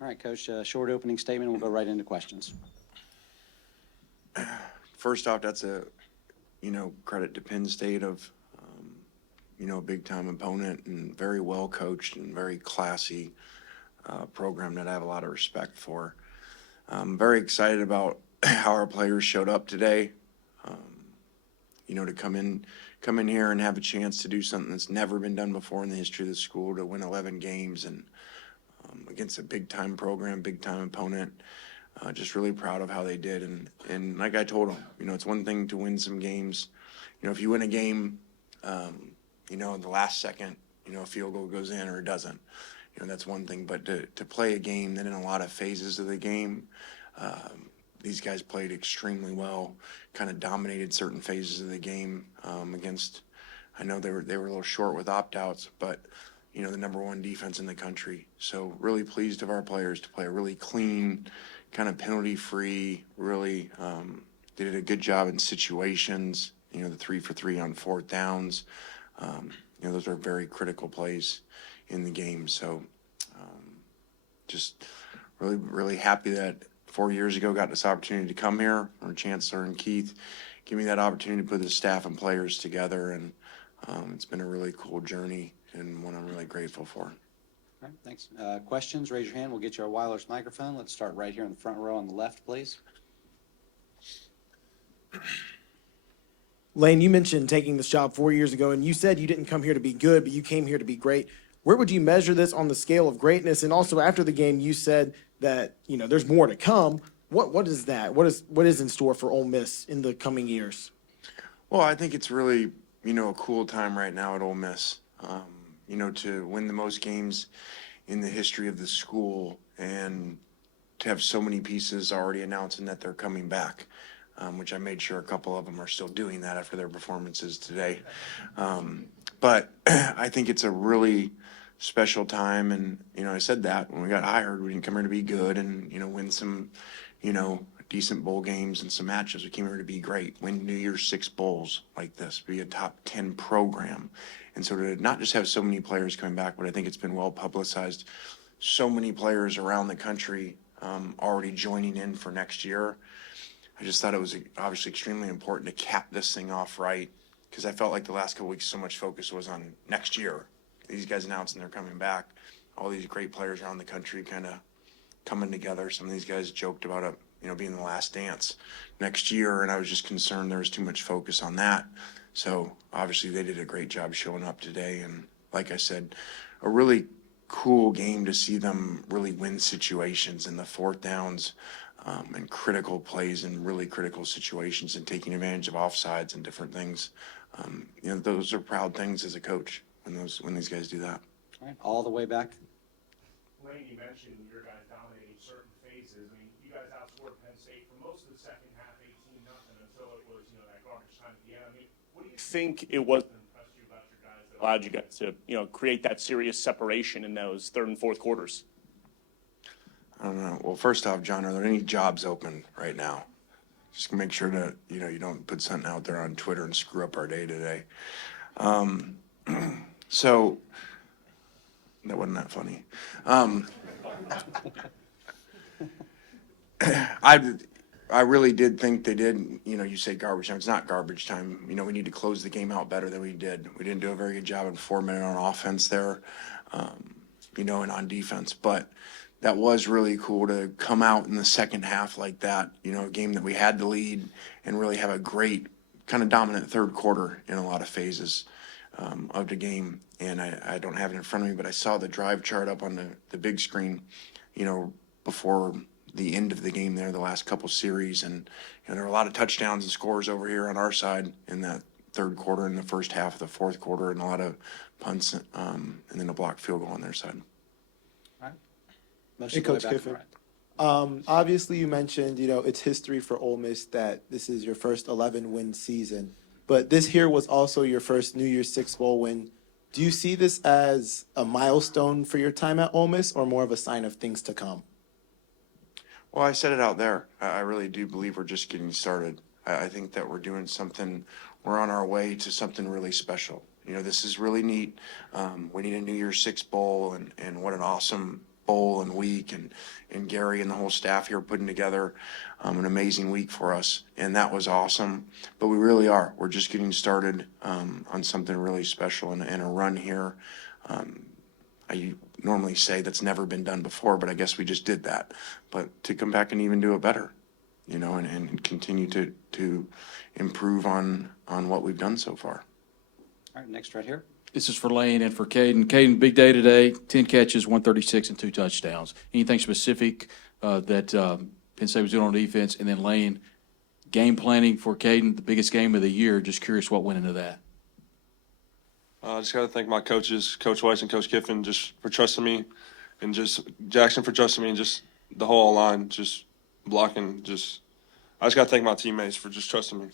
All right, Coach, short opening statement. We'll go right into questions. First off, that's a, credit to Penn State of, a big-time opponent and very well coached and very classy program that I have a lot of respect for. I'm very excited about how our players showed up today. To come in here and have a chance to do something that's never been done before in the history of the school, to win 11 games and against a big-time program, big-time opponent. Just really proud of how they did. And like I told them, it's one thing to win some games. If you win a game, in the last second, a field goal goes in or it doesn't. That's one thing. But to play a game that in a lot of phases of the game, these guys played extremely well, kind of dominated certain phases of the game against, I know they were a little short with opt-outs, but, the number one defense in the country. So really pleased of our players to play a really clean, kind of penalty-free, really did a good job in situations, the 3-for-3 on fourth downs. Those are very critical plays in the game. So just really, really happy that 4 years ago got this opportunity to come here. Our Chancellor and Keith give me that opportunity to put the staff and players together, and it's been a really cool journey and one I'm really grateful for. All right, thanks. Questions, raise your hand. We'll get you our wireless microphone. Let's start right here in the front row on the left, please. Lane, you mentioned taking this job 4 years ago, and you said you didn't come here to be good, but you came here to be great. Where would you measure this on the scale of greatness? And also after the game, you said that, there's more to come. What is that? What is in store for Ole Miss in the coming years? Well, I think it's really, a cool time right now at Ole Miss. To win the most games in the history of the school and to have so many pieces already announcing that they're coming back, which I made sure a couple of them are still doing that after their performances today. But I think it's a really special time. And, I said that when we got hired, we didn't come here to be good and, win some, decent bowl games and some matches. We came here to be great, win New Year's Six bowls like this, be a top 10 program. And so to not just have so many players coming back, but I think it's been well publicized, so many players around the country already joining in for next year. I just thought it was obviously extremely important to cap this thing off right, because I felt like the last couple weeks so much focus was on next year. These guys announcing they're coming back. All these great players around the country kind of coming together. Some of these guys joked about it, being the last dance next year, and I was just concerned there was too much focus on that. So obviously they did a great job showing up today, and like I said, a really cool game to see them really win situations in the fourth downs and critical plays in really critical situations and taking advantage of offsides and different things. Those are proud things as a coach when these guys do that. All right, all the way back. Lane, you mentioned your guys dominating certain phases. I mean, you guys outscored Penn State for most of the second half, 18-0, until it was, that garbage time at the end. I mean, what do you think it was that impressed you about your guys that allowed you guys to, create that serious separation in those third and fourth quarters? I don't know. Well, first off, John, are there any jobs open right now? Just make sure that, you don't put something out there on Twitter and screw up our day today. So that wasn't that funny. I really did think they did, you say garbage time. It's not garbage time. We need to close the game out better than we did. We didn't do a very good job in 4 minutes on offense there, and on defense. But that was really cool to come out in the second half like that, a game that we had to lead and really have a great kind of dominant third quarter in a lot of phases of the game. And I don't have it in front of me, but I saw the drive chart up on the big screen, before the end of the game there, the last couple series. And there were a lot of touchdowns and scores over here on our side in that third quarter and the first half of the fourth quarter, and a lot of punts and then a blocked field goal on their side. All right. Hey, Coach Kiffin. Obviously, you mentioned, it's history for Ole Miss that this is your first 11-win season. But this here was also your first New Year's Six Bowl win. Do you see this as a milestone for your time at Ole Miss or more of a sign of things to come? Well, I said it out there. I really do believe we're just getting started. I think that we're doing something, we're on our way to something really special. This is really neat. We need a New Year's Six Bowl, and what an awesome bowl and week, and Gary and the whole staff here putting together an amazing week for us. And that was awesome. But we really are. We're just getting started on something really special and a run here. I normally say that's never been done before, but I guess we just did that. But to come back and even do it better, you know, and continue to improve on what we've done so far. All right, next right here. This is for Lane and for Caden. Caden, big day today, 10 catches, 136, and 2 touchdowns. Anything specific that Penn State was doing on defense? And then Lane, game planning for Caden, the biggest game of the year. Just curious what went into that. I just got to thank my coaches, Coach Weiss and Coach Kiffin, just for trusting me, and just Jackson for trusting me, and just the whole line, just blocking. I just got to thank my teammates for just trusting me.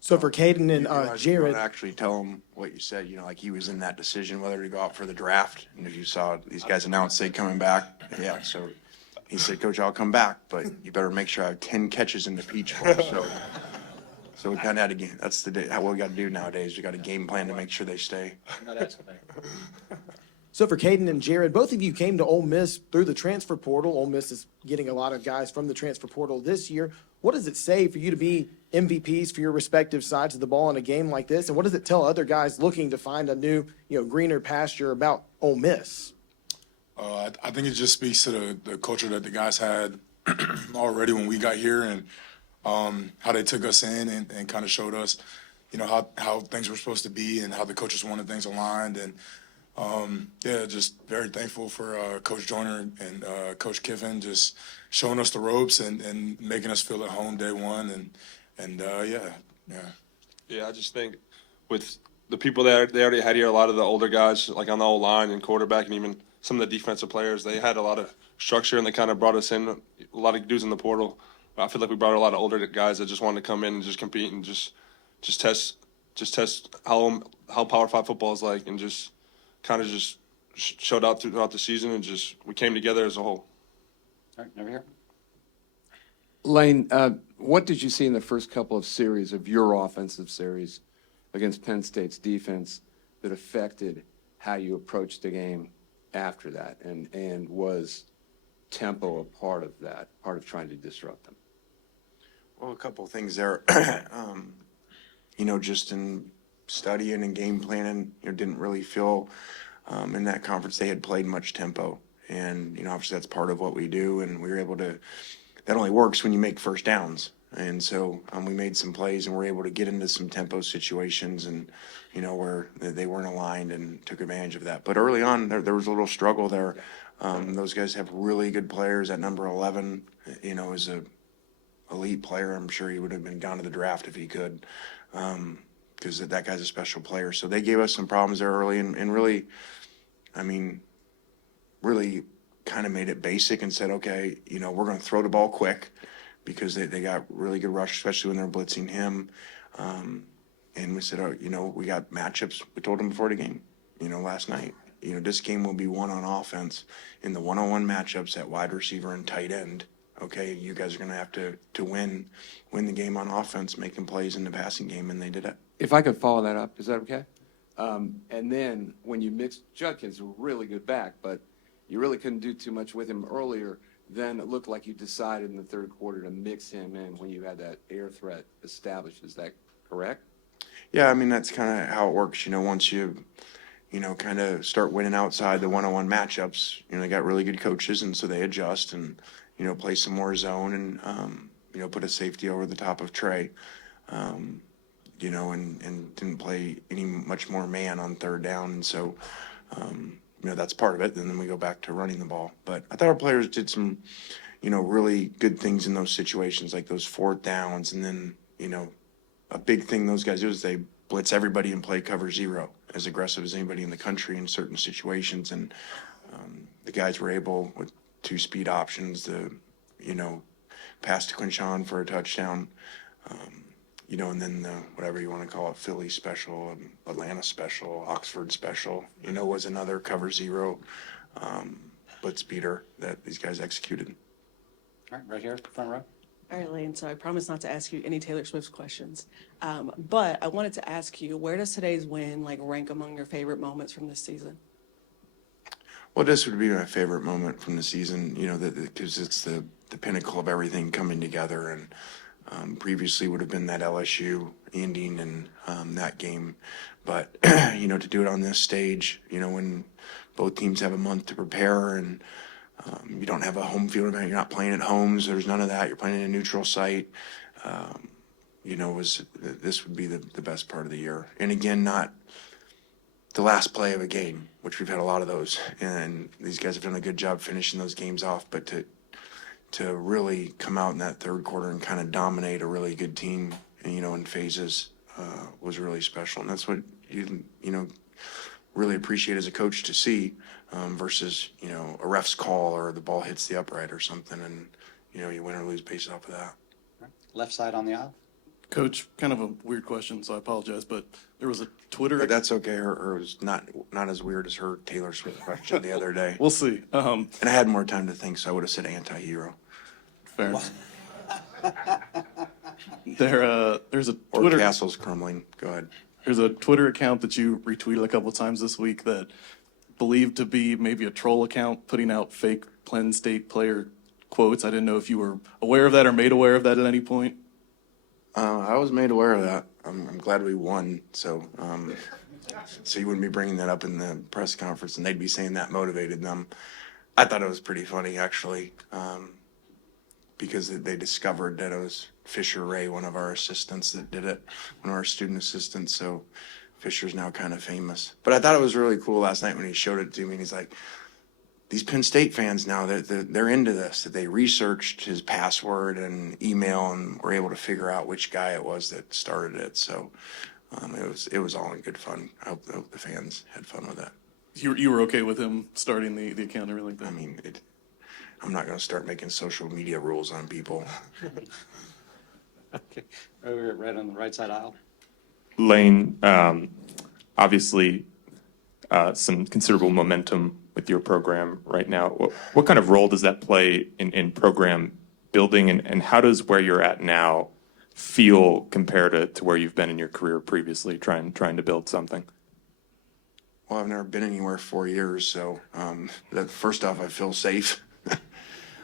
So for Caden and You Jared, actually tell him what you said, you know, like he was in that decision whether to go out for the draft. And if you saw these guys announce they coming back, yeah, so he said, Coach, I'll come back, but you better make sure I have 10 catches in the Peach Bowl. So we kind of had to game. That's what we got to do nowadays. We got a game plan to make sure they stay. I'm not asking that. so for Caden and Jared, both of you came to Ole Miss through the transfer portal. Ole Miss is getting a lot of guys from the transfer portal this year. What does it say for you to be MVPs for your respective sides of the ball in a game like this? And what does it tell other guys looking to find a new, greener pasture about Ole Miss? I think it just speaks to the culture that the guys had already when we got here, and how they took us in and kind of showed us, how things were supposed to be and how the coaches wanted things aligned. And just very thankful for Coach Joyner and Coach Kiffin just showing us the ropes and making us feel at home day one. Yeah, I just think with the people that they already had here, a lot of the older guys, like on the old line and quarterback, and even some of the defensive players, they had a lot of structure and they kind of brought us in. A lot of dudes in the portal. I feel like we brought a lot of older guys that just wanted to come in and just compete and just test how Power 5 football is like, and just kind of just showed out throughout the season, and just we came together as a whole. All right, over here. Lane, what did you see in the first couple of series of your offensive series against Penn State's defense that affected how you approached the game after that? And was tempo a part of that, part of trying to disrupt them? Well, a couple of things there. Just in studying and game planning, didn't really feel in that conference they had played much tempo. And, obviously that's part of what we do. And we were able to, that only works when you make first downs. And so we made some plays and were able to get into some tempo situations and, where they weren't aligned, and took advantage of that. But early on, there was a little struggle there. Those guys have really good players. At number 11, is a elite player. I'm sure he would have been gone to the draft if he could, because that guy's a special player. So they gave us some problems there early, and really, really kind of made it basic and said, okay, we're going to throw the ball quick, because they got really good rush, especially when they're blitzing him. And we said, we got matchups. We told them before the game, last night, this game will be won on offense in the one-on-one matchups at wide receiver and tight end. Okay, you guys are going to have to win the game on offense, making plays in the passing game, and they did it. If I could follow that up, is that okay? And then when you mixed Judkins, a really good back, but you really couldn't do too much with him earlier. Then it looked like you decided in the third quarter to mix him in when you had that air threat established. Is that correct? Yeah, that's kind of how it works. Once you, kind of start winning outside the one-on-one matchups, they got really good coaches, and so they adjust and, play some more zone and, put a safety over the top of Trey, and didn't play any much more man on third down. And so, that's part of it. And then we go back to running the ball. But I thought our players did some, really good things in those situations, like those fourth downs. And then, a big thing those guys do is they blitz everybody and play cover zero, as aggressive as anybody in the country in certain situations. And the guys were able, with 2 speed options, to, pass to Quinshawn for a touchdown, and then whatever you want to call it, Philly special, Atlanta special, Oxford special, was another cover zero blitz beater that these guys executed. All right, right here, front row. All right, Lane, so I promise not to ask you any Taylor Swift questions. But I wanted to ask you, where does today's win rank among your favorite moments from this season? Well, this would be my favorite moment from the season, because it's the pinnacle of everything coming together. And previously would have been that LSU ending and that game. But, to do it on this stage, when both teams have a month to prepare and you don't have a home field event, you're not playing at homes, there's none of that, you're playing in a neutral site, this would be the best part of the year. And again, not the last play of a game, which we've had a lot of those, and these guys have done a good job finishing those games off, but to really come out in that third quarter and kind of dominate a really good team, in phases, was really special. And that's what you really appreciate as a coach to see, versus, a ref's call or the ball hits the upright or something, and, you win or lose based off of that. Left side on the aisle. Coach, kind of a weird question, so I apologize, but there was a Twitter. But that's okay. Her was not as weird as her Taylor Swift question the other day. We'll see. And I had more time to think, so I would have said anti-hero. Fair enough. There's a Or Twitter. castles crumbling. Go ahead. There's a Twitter account that you retweeted a couple of times this week that believed to be maybe a troll account putting out fake Penn State player quotes. I didn't know if you were aware of that or made aware of that at any point. I was made aware of that. I'm glad we won, so so you wouldn't be bringing that up in the press conference, and they'd be saying that motivated them. I thought it was pretty funny, actually, because they discovered that it was Fisher Ray, one of our assistants, that did it, one of our student assistants. So Fisher's now kind of famous. But I thought it was really cool last night when he showed it to me, and he's like, these Penn State fans now, they're into this, that they researched his password and email and were able to figure out which guy it was that started it. So it was all in good fun. I hope the fans had fun with that. You were okay with him starting the account and everything like that? I mean, I'm not going to start making social media rules on people. Okay. Right on the right side aisle. Lane, obviously, some considerable momentum with your program right now. What kind of role does that play in program building, and how does where you're at now feel compared to where you've been in your career previously, trying to build something? Well, I've never been anywhere 4 years, so first off, I feel safe.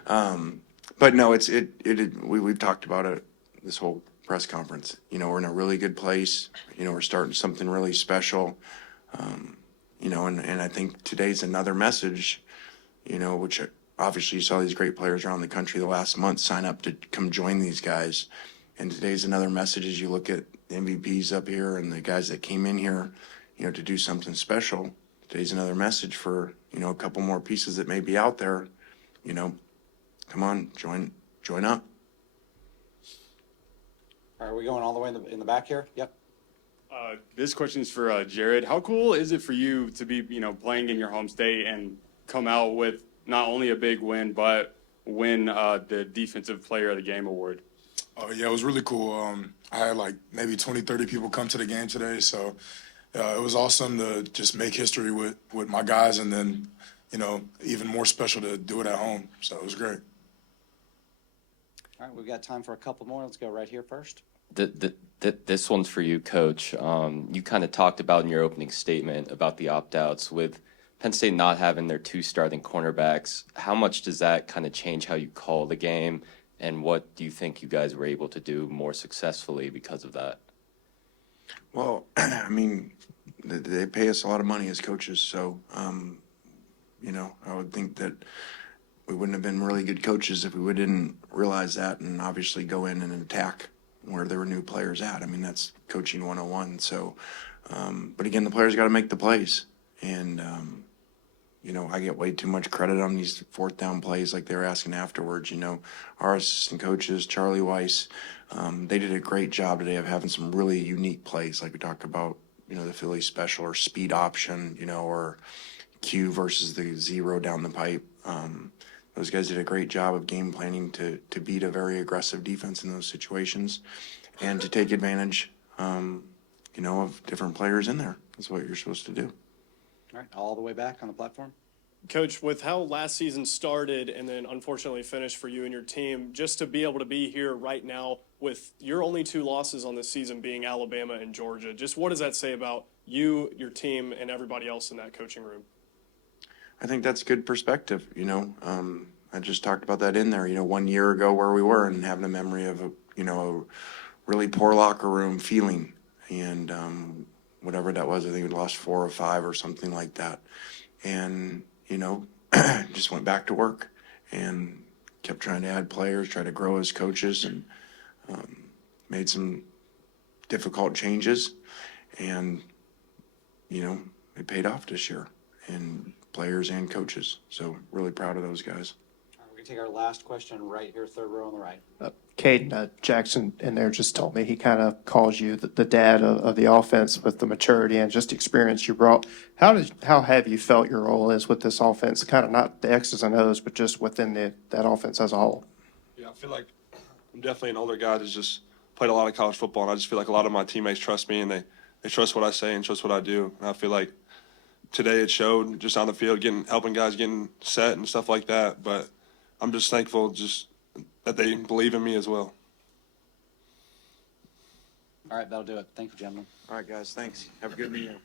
But no, we've talked about it this whole press conference. We're in a really good place. We're starting something really special. And I think today's another message, which obviously you saw these great players around the country the last month sign up to come join these guys. And today's another message as you look at the MVPs up here and the guys that came in here, to do something special. Today's another message for, a couple more pieces that may be out there, come on, join up. Are we going all the way in the back here? Yep. This question is for Jared. How cool is it for you to be, playing in your home state and come out with not only a big win, but win the Defensive Player of the Game award? Yeah, it was really cool. I had maybe 20, 30 people come to the game today, so it was awesome to just make history with my guys, and then, even more special to do it at home. So it was great. All right, we've got time for a couple more. Let's go right here first. This one's for you, Coach. You kind of talked about in your opening statement about the opt-outs with Penn State not having their two starting cornerbacks. How much does that kind of change how you call the game, and what do you think you guys were able to do more successfully because of that? Well, I mean, they pay us a lot of money as coaches, so, I would think that we wouldn't have been really good coaches if we didn't realize that and obviously go in and attack where there were new players at. I mean, that's coaching 101. So, but again, the players got to make the plays. And, I get way too much credit on these fourth down plays like they were asking afterwards. Our assistant coaches, Charlie Weiss, they did a great job today of having some really unique plays like we talked about, the Philly special or speed option, or Q versus the zero down the pipe. Those guys did a great job of game planning to beat a very aggressive defense in those situations and to take advantage, of different players in there. That's what you're supposed to do. All right, all the way back on the platform. Coach, with how last season started and then unfortunately finished for you and your team, just to be able to be here right now with your only 2 losses on this season being Alabama and Georgia, just what does that say about you, your team, and everybody else in that coaching room? I think that's good perspective, you know. I just talked about that in there, you know, 1 year ago where we were and having a memory of a really poor locker room feeling. And whatever that was, I think we lost 4 or 5 or something like that. And, you know, just went back to work and kept trying to add players, try to grow as coaches, and made some difficult changes. And, you know, it paid off this year, and players and coaches. So really proud of those guys. All right, we're going to take our last question right here, third row on the right. Caden, Jackson in there just told me he kind of calls you the dad of the offense with the maturity and just experience you brought. How have you felt your role is with this offense? Kind of not the X's and O's, but just within that offense as a whole. Yeah, I feel like I'm definitely an older guy that's just played a lot of college football, and I just feel like a lot of my teammates trust me, and they trust what I say and trust what I do. And I feel like today it showed just on the field, helping guys getting set and stuff like that. But I'm just thankful that they believe in me as well. All right, that'll do it. Thank you, gentlemen. All right, guys, thanks. Have a good weekend.